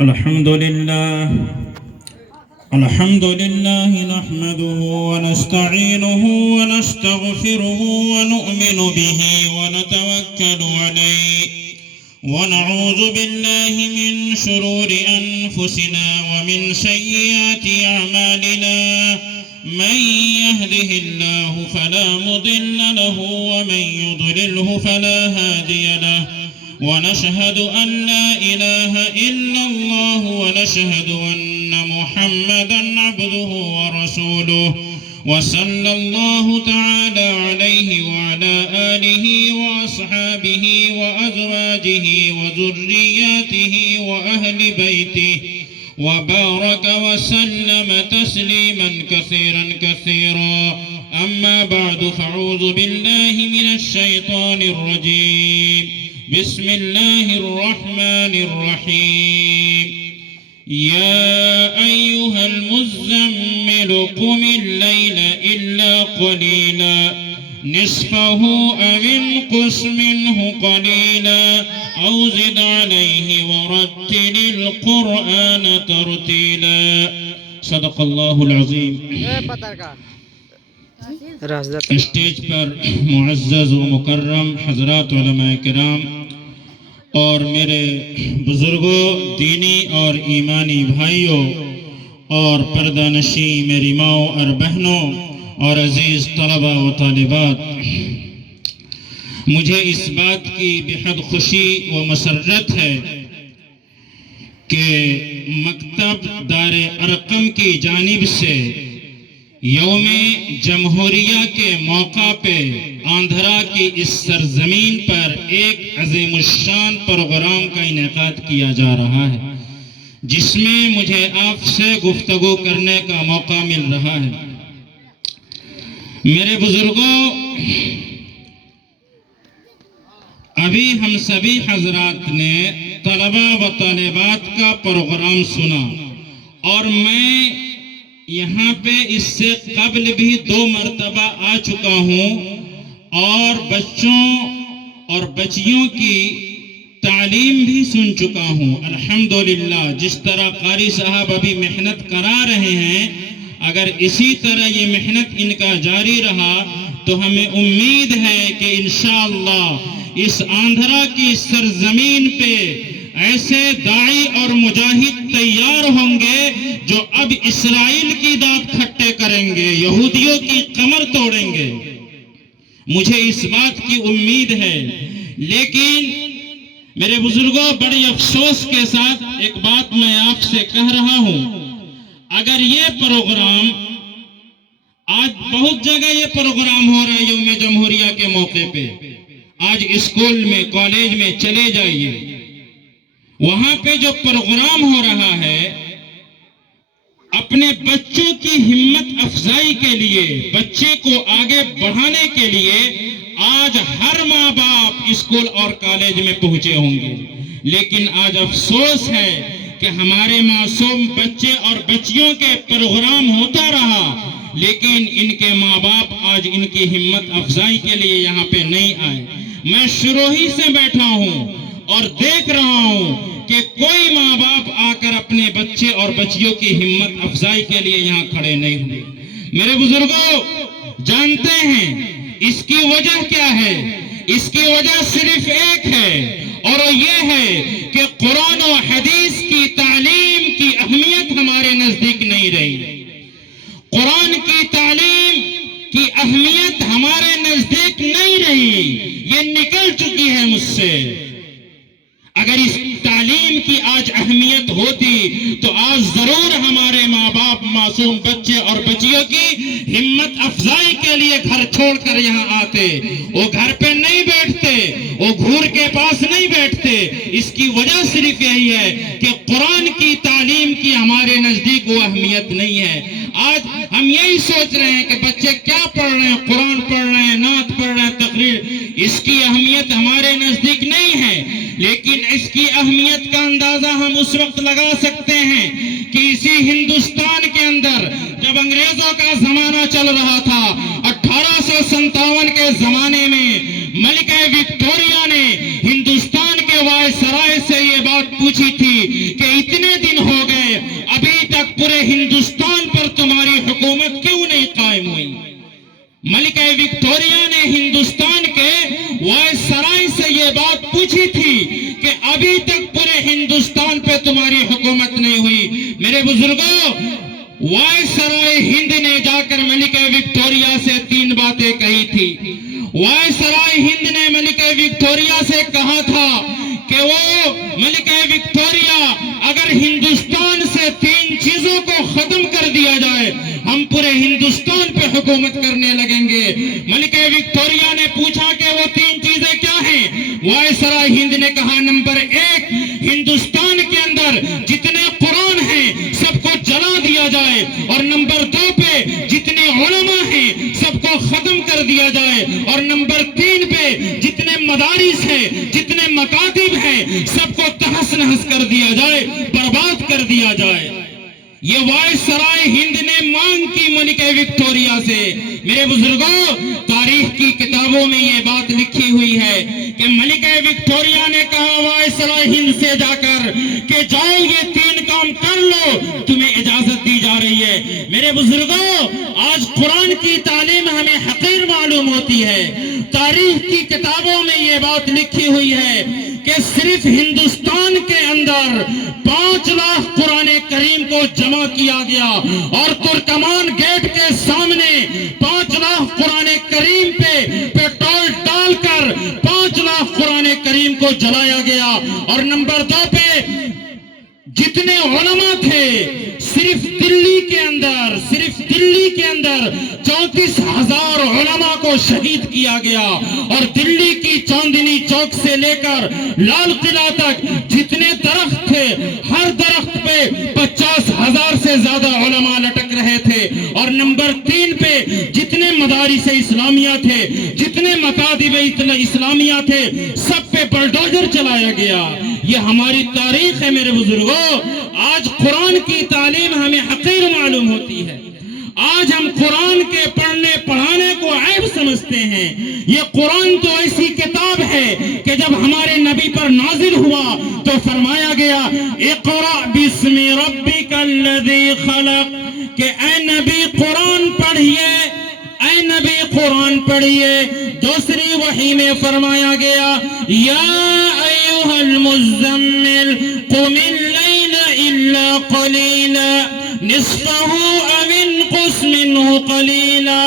الحمد لله نحمده ونستعينه ونستغفره ونؤمن به ونتوكل عليه ونعوذ بالله من شرور أنفسنا ومن سيئات أعمالنا من يهده الله فلا مضل له ومن يضلله فلا هادي له ونشهد أن لا إله إلا الله ونشهد أن محمدًا عبده ورسوله وصلى الله تعالى عليه وعلى آله وأصحابه وأزواجه وذرياته وأهل بيته وبارك وسلم تسليما كثيرا كثيرا. أما بعد فأعوذ بالله من الشيطان الرجيم. بسم الله الرحمن الرحيم. يا أيها المزمل قم الليل إلا قليلا نصفه أو انقص منه قليلا أو زد عليه ورتل القرآن ترتيلا. صدق الله العظيم. اسٹیج پر معزز و مکرم حضرات علماء کرام اور میرے بزرگوں، دینی اور ایمانی بھائیوں اور پردہ نشیں میری ماؤں اور بہنوں اور عزیز طلبہ و طالبات، مجھے اس بات کی بہت خوشی و مسرت ہے کہ مکتب دار ارقم کی جانب سے یوم جمہوریہ کے موقع پہ آندھرا کی اس سرزمین پر ایک عظیم الشان پروگرام کا انعقاد کیا جا رہا ہے، جس میں مجھے آپ سے گفتگو کرنے کا موقع مل رہا ہے. میرے بزرگوں، ابھی ہم سبھی حضرات نے طلبہ و طالبات کا پروگرام سنا، اور میں یہاں پہ اس سے قبل بھی 2 مرتبہ آ چکا ہوں اور بچوں اور بچیوں کی تعلیم بھی سن چکا ہوں. الحمدللہ جس طرح قاری صاحب ابھی محنت کرا رہے ہیں، اگر اسی طرح یہ محنت ان کا جاری رہا تو ہمیں امید ہے کہ انشاءاللہ اس آندھرا کی سرزمین پہ ایسے داعی اور مجاہد تیار ہوں گے جو اب اسرائیل کی داد کھٹے کریں گے، یہودیوں کی کمر توڑیں گے. مجھے اس بات کی امید ہے. لیکن میرے بزرگوں، بڑی افسوس کے ساتھ ایک بات میں آپ سے کہہ رہا ہوں، اگر یہ پروگرام آج بہت جگہ یہ پروگرام ہو رہا ہے یوم جمہوریہ کے موقع پہ، آج اسکول میں کالج میں چلے جائیے، وہاں پہ جو پروگرام ہو رہا ہے اپنے بچوں کی ہمت افزائی کے لیے، بچے کو آگے بڑھانے کے لیے آج ہر ماں باپ اسکول اور کالج میں پہنچے ہوں گے. لیکن آج افسوس ہے کہ ہمارے معصوم بچے اور بچیوں کے پروگرام ہوتا رہا، لیکن ان کے ماں باپ آج ان کی ہمت افزائی کے لیے یہاں پہ نہیں آئے. میں شروع ہی سے بیٹھا ہوں اور دیکھ رہا ہوں کہ کوئی ماں باپ آ کر اپنے بچے اور بچیوں کی ہمت افزائی کے لیے یہاں کھڑے نہیں ہوئے. میرے بزرگوں، جانتے ہیں اس کی وجہ کیا ہے؟ اس کی وجہ صرف ایک ہے، اور وہ یہ ہے کہ قرآن و حدیث کی تعلیم کی اہمیت ہمارے نزدیک نہیں رہی. قرآن کی تعلیم کی اہمیت ہمارے نزدیک نہیں رہی، یہ نکل چکی ہے مجھ سے. اگر اس تعلیم کی آج اہمیت ہوتی تو آج ضرور ہمارے ماں باپ معصوم بچے اور بچیوں کی ہمت افزائی کے لیے گھر چھوڑ کر یہاں آتے. وہ گھر پہ نہیں بیٹھتے، وہ گھور کے پاس نہیں بیٹھتے. اس کی وجہ صرف یہی ہے کہ قرآن کی تعلیم کی ہمارے نزدیک وہ اہمیت نہیں ہے. آج ہم یہی سوچ رہے ہیں کہ بچے کیا پڑھ رہے ہیں، قرآن پڑھ رہے ہیں، نعت پڑھ رہے ہیں، تقریر، اس کی اہمیت ہمارے نزدیک نہیں ہے. لیکن اس کی اہمیت کا اندازہ ہم اس وقت لگا سکتے ہیں کہ اسی ہندوستان کے اندر جب انگریزوں کا زمانہ چل رہا تھا، 1857 کے زمانے میں ملکہ وکٹوریہ نے ہندوستان کے وائسرائے سے یہ بات پوچھی پوچھی تھی کہ اتنے دن ہو گئے ابھی تک پورے ہندوستان پر تمہاری حکومت کیوں نہیں قائم ہوئی؟ ملکہ وکٹوریہ نے ہندوستان کے وائسرائے سے یہ بات پوچھی تھی کہ ابھی تک پورے ہندوستان پہ تمہاری حکومت نہیں ہوئی۔ میرے بزرگوں، وائسرائے ہند نے جا کر ملکہ وکٹوریہ سے 3 باتیں کہی تھی۔ وائسرائے ہند نے ملکہ وکٹوریہ سے کہا تھا کہ وہ ملکہ وکٹوریہ اگر ہندوستان سے 3 چیزوں کو ختم کر دیا جائے ہم پورے ہندوستان پہ حکومت کرنے لگیں گے۔ ملکہ وکٹوریہ نے پوچھا کہ وہ 3 چیزیں کیا ہیں؟ وائسرائے ہند نے کہا نمبر 1 ہندوستان کے اندر جتنے قرآن ہیں سب کو جلا دیا جائے، اور نمبر 2 پہ جتنے علماء ہیں سب کو ختم کر دیا جائے، اور نمبر 3 پہ جتنے مدارس ہیں جتنے مکاتب ہیں سب کو تہس نہس کر دیا جائے، برباد کر دیا جائے۔ یہ وائسرائے ہند نے مانگ کی ملکہ وکٹوریہ سے۔ میرے بزرگوں، تاریخ کی کتابوں میں یہ بات لکھی ہوئی ہے کہ ملکہ وکٹوریہ نے کہا وائسرائے ہند سے جا کر کہ جاؤ یہ 3 کام کر لو، تمہیں اجازت دی جا رہی ہے۔ میرے بزرگوں، آج قرآن کی تعلیم ہمیں حقیر معلوم ہوتی ہے۔ تاریخ کی کتابوں میں یہ بات لکھی ہوئی ہے کہ صرف ہندوستان کے اندر 5 لاکھ قرآن کریم کو جمع کیا گیا، اور ترکمان گیٹ کے سامنے 5 لاکھ قرآن کریم پہ پیٹرول ڈال کر 5 لاکھ قرآن کریم کو جلایا گیا۔ اور نمبر 2 پہ جتنے علماء تھے صرف دلی کے اندر 34,000 علماء کو شہید کیا گیا، اور دلی کی چاندنی چوک سے لے کر لال قلعہ تک جتنے درخت تھے ہر درخت پہ 50,000 سے زیادہ علماء لٹک رہے تھے۔ اور نمبر 3 پہ جتنے مدارس اسلامیہ تھے جتنے مکاتب اسلامیہ تھے سب پہ بلڈوزر چلایا گیا۔ یہ ہماری تاریخ ہے میرے بزرگوں۔ آج قرآن کی تعلیم ہمیں حقیر معلوم ہوتی ہے۔ آج ہم قرآن کے پڑھنے پڑھانے کو عیب سمجھتے ہیں۔ یہ قرآن تو ایسی کتاب ہے کہ جب ہمارے نبی پر نازل ہوا تو فرمایا گیا اقرأ بسم ربک الذی خلق، کہ اے نبی قرآن پڑھیے، اے نبی قرآن پڑھیے۔ دوسری وحی میں فرمایا گیا یا ایھا المزمل قم اللیل الا قلیلا نصفہ او انقص منہ قلیلا،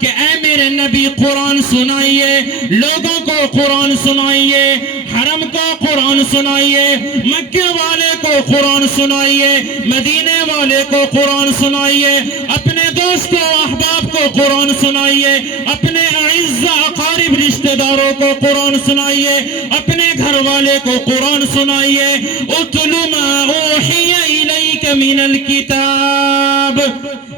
کہ اے میرے نبی قرآن سنائیے، لوگوں کو قرآن سنائیے، حرم کو قرآن سنائیے، مکہ والے کو قرآن سنائیے، مدینے والے کو قرآن سنائیے، اپنے دوستوں احباب کو قرآن سنائیے، اپنے اعزاء اقارب رشتہ داروں کو قرآن سنائیے، اپنے گھر والے کو قرآن سنائیے۔ اتل ما اوحی الیک من الکتاب،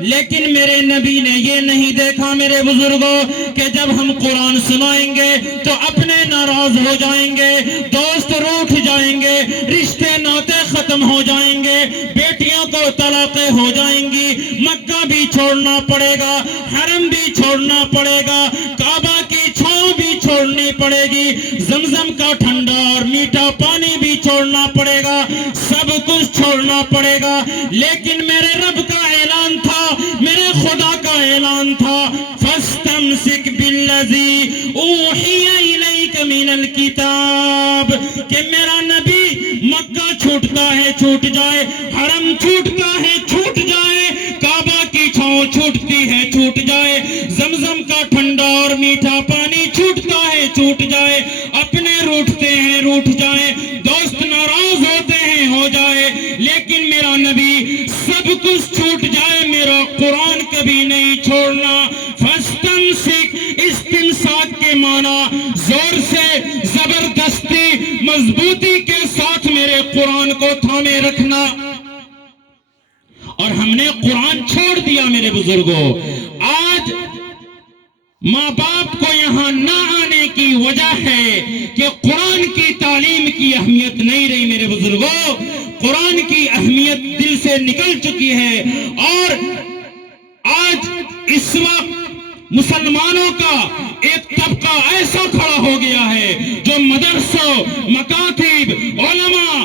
لیکن میرے نبی نے یہ نہیں دیکھا میرے بزرگوں کہ جب ہم قرآن سنائیں گے تو اپنے ناراض ہو جائیں گے، دوست روٹھ جائیں گے، رشتے ناطے ختم ہو جائیں گے، بیٹیوں کو طلاقیں ہو جائیں گی، مکہ بھی چھوڑنا پڑے گا، حرم بھی چھوڑنا پڑے گا، کعبہ کی چھاؤں بھی چھوڑنی پڑے گی، زمزم کا ٹھنڈا اور میٹھا پانی بھی چھوڑنا پڑے گا، سب کچھ چھوڑنا پڑے گا۔ لیکن میرے رب کا اعلان تھا، میرے خدا کا اعلان تھا فَاسْتَمْسِكْ بِالَّذِي أُوحِيَ إِلَيْكَ مِنَ الْكِتَابِ، کہ میرا نبی مکہ چھوٹتا ہے چھوٹ جائے، حرم چھوٹتا ہے چھوٹ جائے، کعبہ کی چھاؤں چھوٹتی ہے چھوٹ جائے، زمزم کا ٹھنڈا اور میٹھا پانی چھوٹتا ہے چھوٹ جائے، اپنے روٹتے ہیں روٹ جائے، دوست ناراض ہوتے ہیں ہو جائے، لیکن میرا نبی سب کچھ چھوٹ جائے میرا قرآن کبھی نہیں چھوڑنا۔ فَاسْتَمْسِكْ، استمساک کے معنی زور سے، زبردستی، مضبوطی کے ساتھ میرے قرآن کو تھامے رکھنا۔ اور ہم نے قرآن چھوڑ دیا میرے بزرگوں۔ آج ماں باپ کو یہاں نہ آنے کی وجہ ہے کہ قرآن کی تعلیم کی اہمیت نہیں رہی میرے بزرگوں۔ قرآن کی اہمیت دل سے نکل چکی ہے، اور آج اس وقت مسلمانوں کا ایک طبقہ ایسا کھڑا ہو گیا ہے جو مدرسوں، مکاتب، علماء،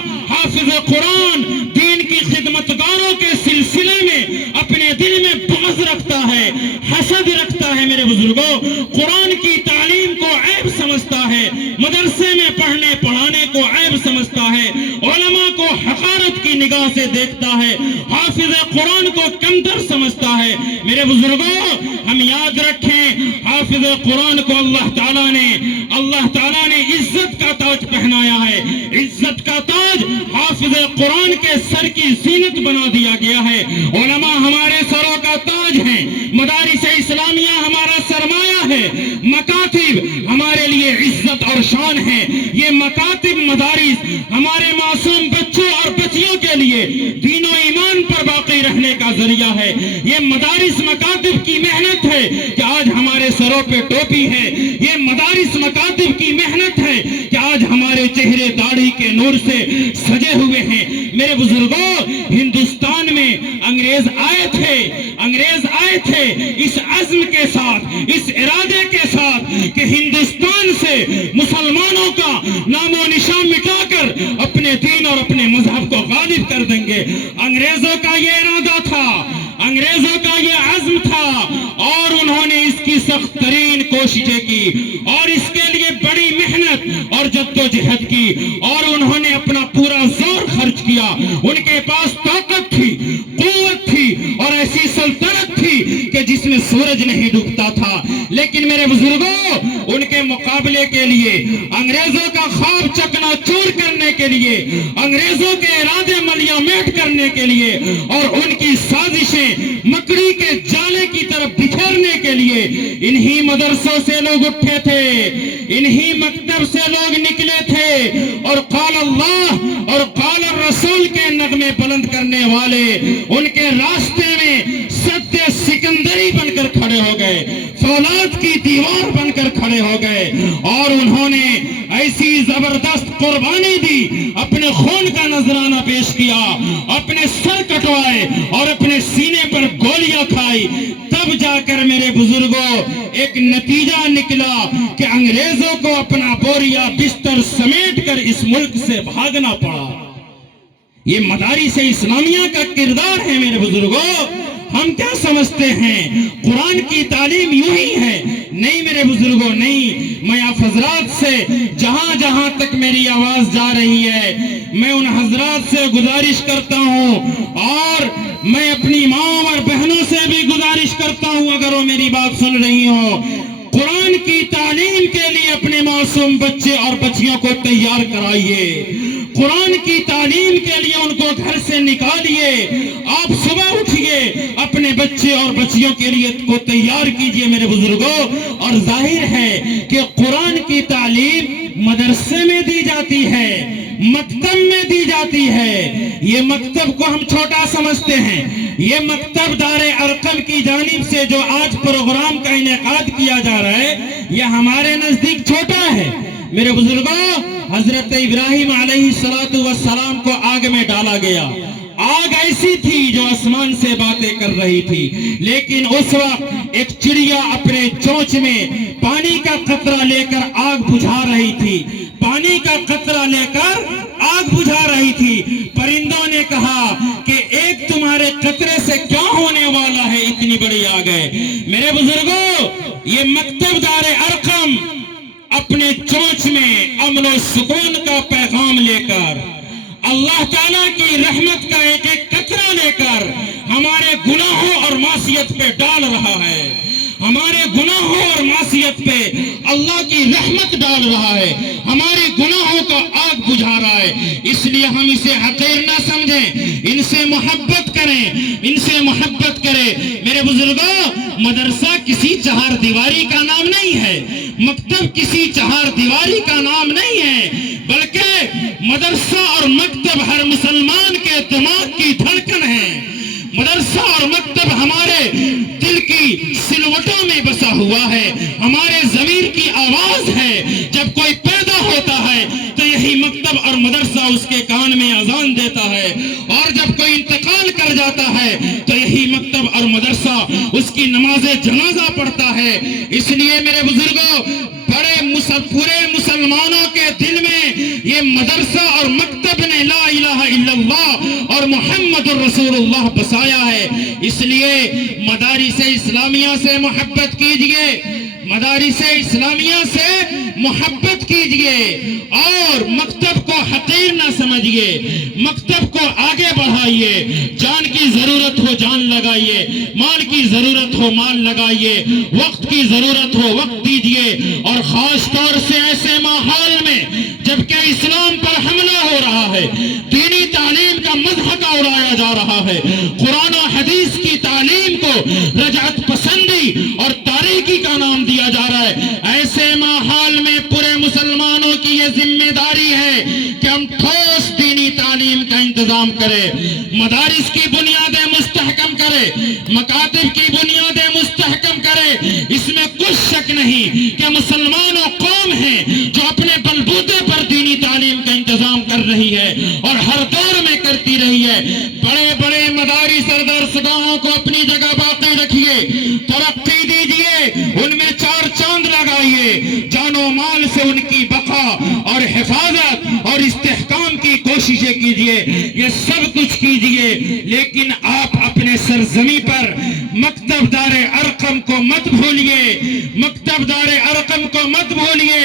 حافظ قرآن دین کی خدمتگاروں کے سلسلے میں اپنے دل میں بغض رکھتا ہے، حسد رکھتا ہے، میرے بزرگوں قرآن کی تعلیم کو عیب سمجھتا ہے، مدرسے میں پڑھنے پڑھانے کو عیب سمجھتا ہے، علماء کو حقارت کی نگاہ سے دیکھتا ہے، حافظ قرآن کو کمتر سمجھتا ہے۔ میرے بزرگوں ہم یاد رکھیں حافظ قرآن کو اللہ تعالیٰ نے عزت کا تاج پہنایا ہے، عزت کا تاج حافظ قرآن کے سر کی زینت بنا دیا گیا ہے۔ علماء ہمارے سروں کا تاج ہیں، مدارس اسلامیہ ہمارا سرمایہ ہے، مکاتب ہمارے لیے عزت اور شان ہے۔ یہ مکاتب مدارس ہمارے معصوم بچوں اور بچیوں کے لیے دین و ایمان پر باقی رہنے کا ذریعہ ہے۔ یہ مدارس مکاتب کی محنت ہے کہ آج ہمارے سروں پہ ٹوپی ہے، یہ مدارس مکاتب کی محنت ہے کہ آج ہمارے چہرے داڑھی کے نور سے سجے ہوئے ہیں۔ میرے بزرگوں ہندوستان میں انگریز آئے تھے اس عزم کے ساتھ، اس ارادے کے ساتھ کہ ہندوستان سے مسلمانوں کا نام و نشان مٹا کر اپنے دین اور اپنے مذہب کو غالب کر دیں گے۔ انگریزوں کا یہ ارادہ تھا، انگریزوں کا یہ عزم تھا، اور انہوں نے اس کی سخت ترین کوششیں کی اور اس کے لیے بڑی محنت اور جدوجہد کی، اور انہوں نے اپنا پورا زور خرچ کیا۔ ان کے پاس طاقت تھی، قوت تھی اور ایسی سلطنت تھی کہ جس میں سورج نہیں ڈوبتا تھا۔ لیکن میرے بزرگوں ان کے مقابلے کے لیے، انگریزوں کا خواب چکنا چور کرنے کے لیے، انگریزوں کے ارادے ملیہ میٹ کرنے کے لیے اور ان کی سازشیں مکڑی کے جالے کی طرف بکھیرنے کے لیے انہی مدرسوں سے لوگ اٹھے تھے، انہی مکتب سے لوگ نکلے تھے، اور قال اللہ اور قال الرسول کے نغمے بلند کرنے والے ان کے راستے میں سد سکندری بن کر کھڑے ہو گئے، فولاد کی دیوار بن کر کھڑے ہو گئے، اور انہوں نے ایسی زبردست قربانی دی، اپنے خون کا نذرانہ پیش کیا، اپنے سر کٹوائے اور اپنے سینے پر گولیاں کھائی۔ تب جا کر میرے بزرگوں ایک نتیجہ نکلا کہ انگریزوں کو اپنا بوریا بستر سمیٹ کر اس ملک سے بھاگنا پڑا۔ یہ مدارس اسلامیہ کا کردار ہے میرے بزرگوں۔ ہم کیا سمجھتے ہیں قرآن کی تعلیم یوں ہی ہے؟ نہیں میرے بزرگوں نہیں۔ میں آپ حضرات سے جہاں جہاں تک میری آواز جا رہی ہے میں ان حضرات سے گزارش کرتا ہوں، اور میں اپنی ماں اور بہنوں سے بھی گزارش کرتا ہوں اگر وہ میری بات سن رہی ہوں، قرآن کی تعلیم کے لیے اپنے معصوم بچے اور بچیوں کو تیار کرائیے، قرآن کی تعلیم کے لیے ان کو گھر سے نکالیے۔ آپ صبح اٹھیے اپنے بچے اور بچیوں کے لیے کو تیار کیجئے میرے بزرگوں۔ اور ظاہر ہے کہ قرآن کی تعلیم مدرسے میں دی جاتی ہے، مکتب میں دی جاتی ہے۔ یہ مکتب کو ہم چھوٹا سمجھتے ہیں، یہ مکتب دار ارقم کی جانب سے جو آج پروگرام کا انعقاد کیا جا رہا ہے یہ ہمارے نزدیک چھوٹا ہے میرے بزرگوں۔ حضرت ابراہیم علیہ السلام کو آگ میں ڈالا گیا، آگ ایسی تھی جو آسمان سے باتیں کر رہی تھی، لیکن اس وقت ایک چڑیا اپنے چونچ میں پانی کا قطرہ لے کر آگ بجھا رہی تھی، پانی کا قطرہ لے کر آگ بجھا رہی تھی۔ پرندوں نے کہا کہ ایک تمہارے قطرے سے کیا ہونے والا ہے، اتنی بڑی آگ ہے۔ میرے بزرگوں یہ مکتب دار ارقم اپنے چونچ میں امن و سکون کا پیغام لے کر، اللہ تعالیٰ کی رحمت کا ایک ایک قطرہ لے کر ہمارے گناہوں اور معصیت پہ ڈال رہا ہے، ہمارے گناہوں اور معصیت پہ اللہ کی رحمت ڈال رہا ہے، ہمارے گناہوں کا آگ بجھا رہا ہے۔ اس لیے ہم اسے حقیر نہ سمجھیں، ان سے محبت کریں، ان سے محبت کریں۔ میرے بزرگوں مدرسہ کسی چہار دیواری کا نام نہیں ہے، مکتب کسی چہار دیواری کا نام نہیں ہے، بلکہ مدرسہ اور مکتب ہر مسلمان کے دماغ کی دھڑکن ہے۔ مدرسہ اور مکتب ہمارے دل کی سلوٹوں میں بسا ہوا ہے، ہمارے ضمیر کی آواز ہے۔ جب کوئی پیدا ہوتا ہے تو یہی مکتب اور مدرسہ اس کے کان میں اذان دیتا ہے، اور جب کوئی انتقال کر جاتا ہے تو یہی مکتب اور مدرسہ اس کی نماز جنازہ پڑھتا ہے۔ اس لیے میرے بزرگوں پورے مسلمانوں کے دل میں یہ مدرسہ اور مکتب نے لا الہ الا اللہ اور محمد الرسول اللہ بسایا ہے۔ اس لیے مدارس اسلامیہ سے محبت کیجئے، مدارس اسلامیہ سے محبت کیجئے اور مکتب کو حقیر نہ سمجھیے، مکتب کو آگے بڑھائیے، جان کی ضرورت ہو جان لگائیے، مال کی ضرورت ہو مال لگائیے، وقت کی ضرورت ہو وقت دیجئے، اور خاص طور سے ایسے ماحول میں جبکہ اسلام پر حملہ ہو رہا ہے، دینی تعلیم کا مضحکہ اڑایا جا رہا ہے، قرآن و حدیث کی تعلیم کو رجعت پسندی اور تاریکی کا نام دیا جا رہا ہے، ایسے ماحول میں پورے مسلمانوں کی یہ ذمہ داری ہے کہ ہم ٹھوس دینی تعلیم کا انتظام کریں، مدارس کی بنیادیں مستحکم کریں، مکاتب کی بنیادیں مستحکم کریں۔ اس میں کچھ شک نہیں کہ مسلمان و قوم ہے جو اپنے بلبوتے پر دینی تعلیم کا انتظام کر رہی ہے اور ہر دور میں کرتی رہی ہے۔ بڑے بڑے مدارس اور درسگاہوں کو اپنی جگہ باقی رکھیے، ترقی دیجیے، ان میں چار چاند لگائیے، جان و مال سے ان کی بقا اور حفاظت اور استحکام کی کوششیں کیجیے، یہ سب کچھ کیجیے، لیکن آپ اپنے سرزمین پر مکتب دار ارقم کو مت بھولیے، مکتب دار ارقم کو مت بھولیے،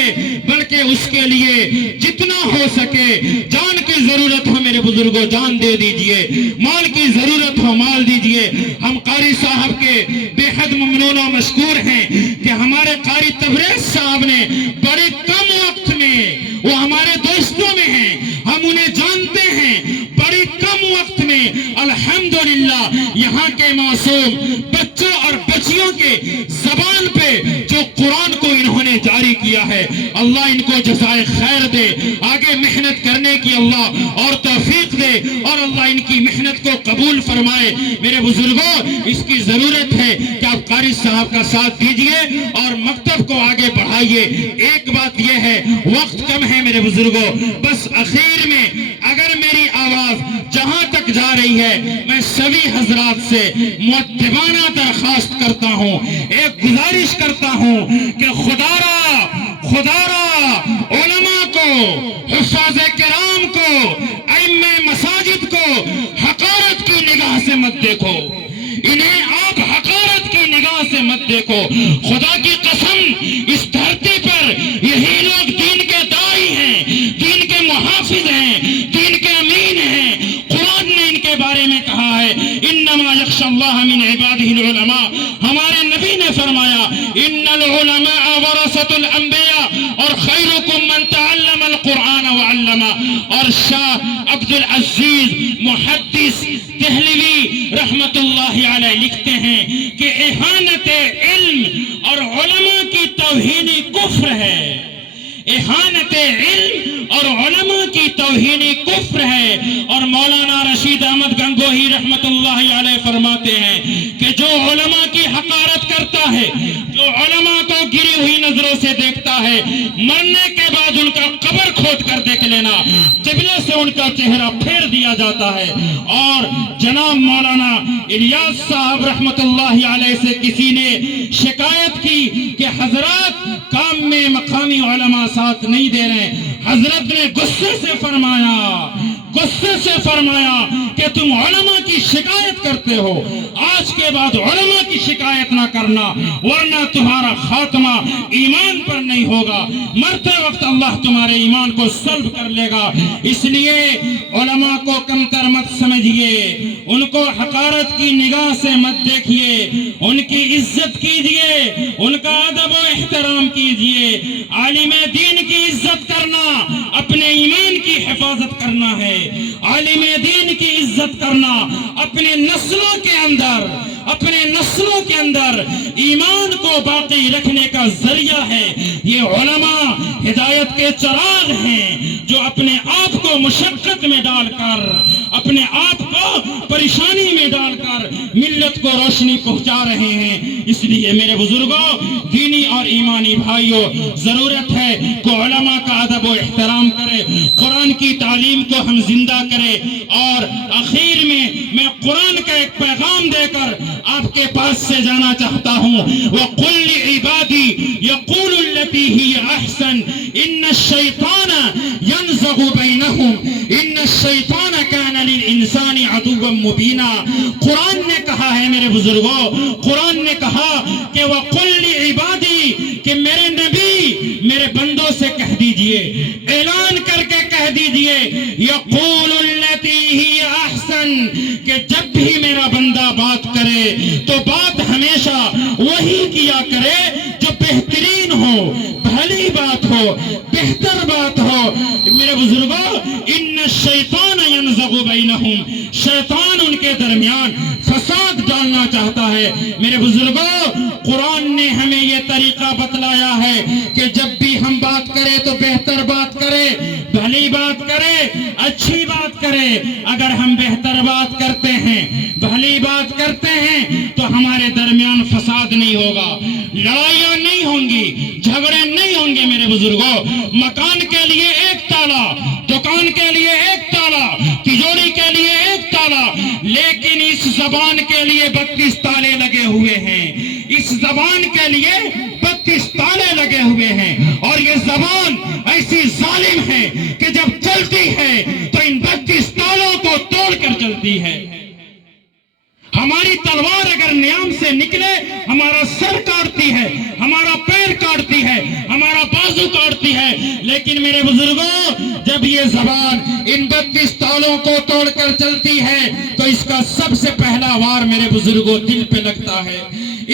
بلکہ اس کے لیے جتنا ہو سکے جان کی ضرورت ہو میرے بزرگوں جان دے دیجئے، مال کی ضرورت ہو مال دیجئے۔ ہم قاری صاحب کے بے حد ممنون و مشکور ہیں کہ ہمارے قاری تبریز صاحب نے بڑے کم وقت میں، وہ ہمارے دوستوں میں ہیں، ہم انہیں جانتے ہیں، بڑی کم وقت میں الحمدللہ یہاں کے معصوم بچوں اور بچیوں کے زبان پہ جو قرآن کو انہوں نے جاری کیا ہے، اللہ ان کو جزائے خیر دے، آگے محنت کرنے کی اللہ اور توفیق دے، اور اللہ ان کی محنت کو قبول فرمائے۔ میرے بزرگوں اس کی ضرورت ہے کہ آپ قاری صاحب کا ساتھ دیجئے اور مکتب کو آگے بڑھائیے۔ ایک بات یہ ہے، وقت کم ہے میرے بزرگوں، بس اخیر میں اگر میری آواز جہاں تک جا رہی ہے، میں سبھی حضرات سے مؤدبانہ درخواست کرتا ہوں، ایک گزارش کرتا ہوں کہ خدا را علماء کو، حفاظ کرام کو، ائمہ مساجد کو حقارت کی نگاہ سے مت دیکھو، انہیں آپ حقارت کی نگاہ سے مت دیکھو۔ خدا کی قسم اس دھرتی پر یہی لوگ دین کے داعی ہیں، دین کے محافظ ہیں، دین کے امین ہیں۔ قرآن نے ان کے بارے میں کہا ہے انما یخشی اللہ من عبادہ العلماء، ہمارے نبی نے فرمایا ان العلماء ورثۃ الانبیاء، اور خیرکم من تعلم القرآن وعلمہ۔ اور شاہ عبد العزیز محدث دہلوی رحمت اللہ علیہ لکھتے ہیں کہ اہانت علم اور علماء کی توہین کفر ہے، اہانت علم اور علماء کی توہین کفر ہے۔ اور مولانا رشید احمد گنگوہی رحمت اللہ علیہ فرماتے ہیں کہ جو علماء کی حقارت کرتا ہے، جو علماء کو گری ہوئی نظروں سے دیکھتا ہے، مرنے کے بعد ان کا قبر کھود کر دیکھ لینا، قبلے سے ان کا چہرہ پھیر دیا جاتا ہے۔ اور جناب مولانا الیاس صاحب رحمت اللہ علیہ سے کسی نے شکایت کی کہ حضرات کام میں مقامی علماء ساتھ نہیں دے رہے، حضرت نے غصے سے فرمایا کہ تم علماء کی شکایت کرتے ہو، آج کے بعد علماء کی شکایت نہ کرنا، ورنہ تمہارا خاتمہ ایمان پر نہیں ہوگا، مرتے وقت اللہ تمہارے ایمان کو سلب کر لے گا۔ اس لیے علماء کو کمتر مت سمجھیے، ان کو حقارت کی نگاہ سے مت دیکھیے، ان کی عزت کیجیے، ان کا ادب و احترام کیجیے۔ عالم دین کی عزت کرنا اپنے ایمان کی حفاظت کرنا ہے، عالم دین کی عزت کرنا اپنے نسلوں کے اندر ایمان کو باقی رکھنے کا ذریعہ ہے۔ یہ علماء ہدایت کے چراغ ہیں جو اپنے آپ کو مشقت میں ڈال کر، اپنے آپ کو پریشانی میں ڈال کر ملت کو روشنی پہنچا رہے ہیں۔ اس لیے میرے بزرگوں، دینی اور ایمانی بھائیوں، ضرورت ہے کہ علماء کا ادب و احترام کرے، قرآن کی تعلیم کو ہم زندہ کریں۔ اور آخر میں قرآن کا ایک پیغام دے کر آپ کے پاس سے جانا چاہتا ہوں۔ وَقُلْ لِعِبَادِي يَقُولُ الَّتِي هِيَ أَحْسَنُ إِنَّ الشَّيْطَانَ يَنزَغُ بَيْنَهُمْ إِنَّ الشَّيْطَانَ كَانَ لِلْإِنسَانِ عَدُوًّا مُبِينًا۔ قرآن نے کہا ہے میرے بزرگوں، قرآن نے کہا کہ وَقُلْ لِعِبَادِي، کہ میرے نبی میرے بندوں سے کہہ دیجئے، اعلان کر کے کہہ دیجئے، یقول التی ہی احسن، کہ جب بھی میرا بندہ بات کرے تو بات ہمیشہ وہی کیا کرے جو بہترین ہو، بھلی بات ہو، بہتر بات ہو۔ میرے بزرگوں، ان الشیطان ینزغ بینہم، شیطان ان کے درمیان فساد ڈالنا چاہتا ہے۔ میرے بزرگوں، قرآن نے ہمیں یہ طریقہ بتلایا ہے کہ جب بھی ہم بات کریں تو بہتر بات کریں، بھلی بات کریں، اچھی بات کریں۔ اگر ہم بہتر بات کرتے ہیں، بھلی بات کرتے ہیں، تو ہمارے درمیان فساد نہیں ہوگا، لڑائیاں نہیں ہوں گی، جھگڑے نہیں ہوں گے۔ میرے بزرگوں، مکان کے لیے ایک تالا، دکان کے لیے ایک تالا، تجوری کے لیے ایک تالا، لیکن اس زبان کے لیے 32 تالے لگے ہوئے ہیں۔ اس زبان کے لیے 32 تالے لگے ہوئے ہیں، اور یہ زبان ایسی ظالم ہے کہ جب چلتی ہے تو ان 32 تالوں کو توڑ کر چلتی ہے۔ ہماری تلوار اگر نیام سے نکلے ہمارا سر کاٹتی ہے، ہمارا پیر کاٹتی ہے، ہمارا بازو کاٹتی ہے، لیکن میرے بزرگوں، جب یہ زبان ان 32 تالوں کو توڑ کر چلتی ہے تو اس کا سب سے پہلا وار میرے بزرگوں دل پہ لگتا ہے،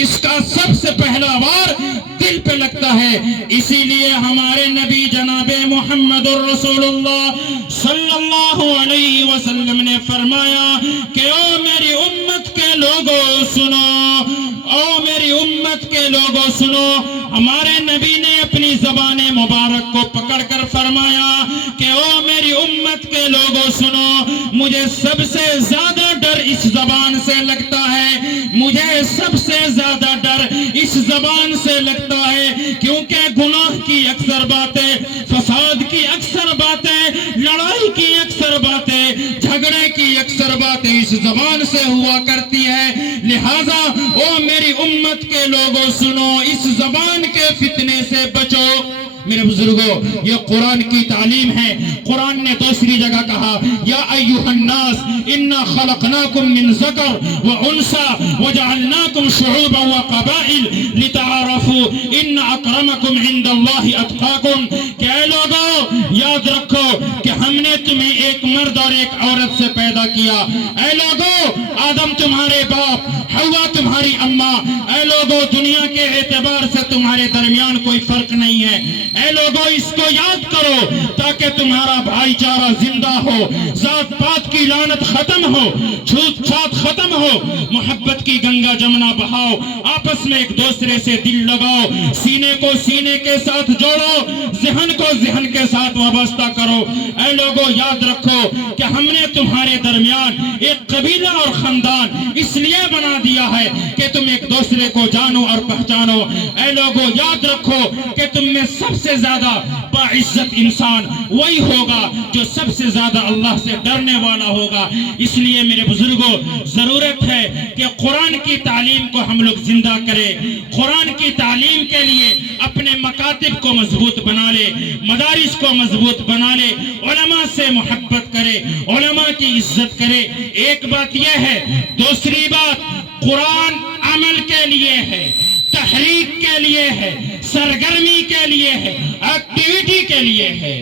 اس کا سب سے پہلا وار دل پہ لگتا ہے۔ اسی لیے ہمارے نبی جناب محمد الرسول اللہ صلی اللہ علیہ وسلم نے فرمایا کہ او میری امت کے لوگوں سنو، او میری امت کے لوگوں سنو۔ ہمارے نبی نے اپنی زبان مبارک کو پکڑ کر فرمایا کہ او میری امت کے لوگوں سنو، مجھے سب سے زیادہ ڈر اس زبان سے لگتا ہے، مجھے سب سے زیادہ ڈر اس زبان سے لگتا ہے، کیونکہ گناہ کی اکثر باتیں، فساد کی اکثر باتیں، لڑائی کی اکثر باتیں، جھگڑے کی اکثر باتیں اس زبان سے ہوا کرتی ہے۔ لہذا او میری امت کے لوگوں سنو، اس زبان کے فتنے سے بچو۔ میرے بزرگوں، یہ قرآن کی تعلیم ہے۔ قرآن نے دوسری جگہ کہا یا ایھا الناس انا خلقناکم من ذکر وانثى وجعلناکم شعوبا وقبائل لتعارفوا ان اکرمکم عند اللہ اتقاکم، کہ اے لوگوں یاد رکھو کہ ہم نے تمہیں ایک مرد اور ایک عورت سے پیدا کیا۔ اے لوگوں، آدم تمہارے باپ، حوا تمہاری اماں۔ اے لوگوں، دنیا کے اعتبار سے تمہارے درمیان کوئی فرق نہیں ہے۔ اے لوگوں، اس کو یاد کرو تاکہ تمہارا بھائی چارہ زندہ ہو، ذات پات کی لعنت ختم ہو، چھوت چھات ختم ہو، محبت کی گنگا جمنا بہاؤ، آپس میں ایک دوسرے سے دل لگاؤ، سینے کو سینے کے ساتھ جوڑو، ذہن کو ذہن کے ساتھ وابستہ کرو۔ اے لوگوں، یاد رکھو کہ ہم نے تمہارے درمیان ایک قبیلہ اور خاندان اس لیے بنا دیا ہے کہ تم ایک دوسرے کو جانو اور پہچانو۔ اے لوگوں، یاد رکھو کہ تم میں سب سے زیادہ باعزت انسان وہی ہوگا جو سب سے زیادہ اللہ سے ڈرنے والا ہوگا۔ اس لیے میرے بزرگوں، ضرورت ہے کہ قرآن کی تعلیم کو ہم لوگ زندہ کریں، قرآن کی تعلیم کے لیے اپنے مکاتب کو مضبوط بنا لے، مدارس کو مضبوط بنا لے، علماء سے محبت کرے، علماء کی عزت کرے۔ ایک بات یہ ہے، دوسری بات قرآن عمل کے لیے ہے، تحریک کے لیے ہے، سرگرمی کے لیے ہے، ایکٹیویٹی کے لیے ہے۔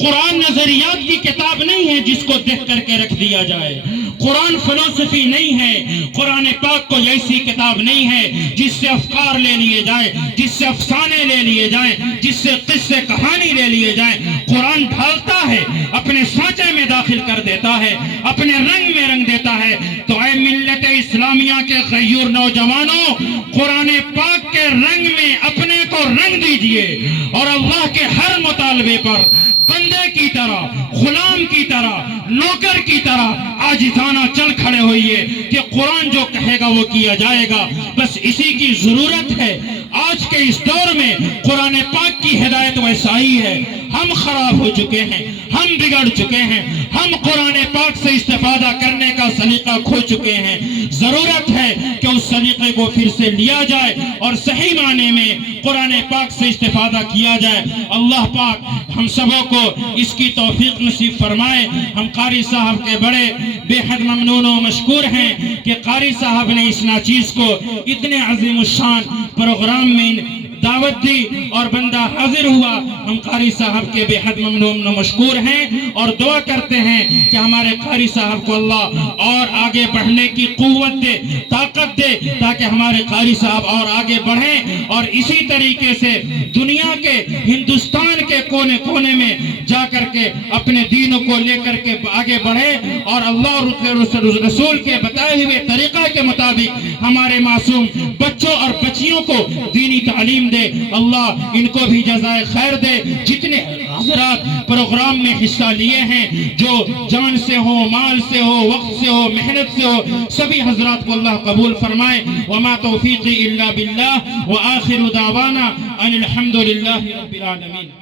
قرآن نظریات کی کتاب نہیں ہے جس کو دیکھ کر کے رکھ دیا جائے، قرآن فلسفی نہیں ہے، قرآن پاک کو ایسی کتاب نہیں ہے جس سے افکار لے لیے جائیں، جس سے افسانے لے لیے جائیں، جس سے قصے کہانی لے لیے جائیں۔ قرآن ڈھالتا ہے، اپنے سانچے میں داخل کر دیتا ہے، اپنے رنگ میں رنگ دیتا ہے۔ تو اے ملت اسلامیہ کے غیور نوجوانوں، قرآن پاک کے رنگ میں اپنے کو رنگ دیجئے اور اللہ کے ہر مطالبے پر بندے کی طرح، غلام کی طرح، نوکر کی طرح عاجزانہ چل کھڑے ہوئیے کہ قرآن جو کہے گا وہ کیا جائے گا. بس اسی کی ضرورت ہے. آج کے اس دور میں قرآن پاک کی ہدایت ویسا ہی ہے. ہم خراب ہو چکے ہیں، ہم بگڑ چکے ہیں، ہم قرآن پاک سے استفادہ کرنے کا سلیقہ کھو چکے ہیں. ضرورت ہے کہ اس سلیقے کو پھر سے لیا جائے اور صحیح معنی میں قرآن پاک سے استفادہ کیا جائے. اللہ پاک ہم سبوں کو اس کی توفیق نصیب فرمائے. ہم قاری صاحب کے بڑے بے حد ممنون و مشکور ہیں کہ قاری صاحب نے اس ناچیز کو اتنے عظیم الشان پروگرام میں دعوت دی اور بندہ حاضر ہوا. ہم قاری صاحب کے بے حد ممنون و مشکور ہیں اور دعا کرتے ہیں کہ ہمارے قاری صاحب کو اللہ اور آگے بڑھنے کی قوت دے، طاقت دے، تاکہ ہمارے قاری صاحب اور آگے بڑھیں اور اسی طریقے سے دنیا کے، ہندوستان کے کونے کونے میں جا کر کے اپنے دین کو لے کر کے آگے بڑھے اور اللہ اور رسول کے بتائے ہوئے طریقہ کے مطابق ہمارے معصوم بچوں اور بچیوں کو دینی تعلیم دے. اللہ ان کو بھی جزائے خیر دے. جتنے حضرات پروگرام میں حصہ لیے ہیں، جو جان سے ہو، مال سے ہو، وقت سے ہو، محنت سے ہو، سبھی حضرات کو اللہ قبول فرمائے. وما توفیقی الا باللہ وآخر دعوانا ان الحمد للہ رب العالمین.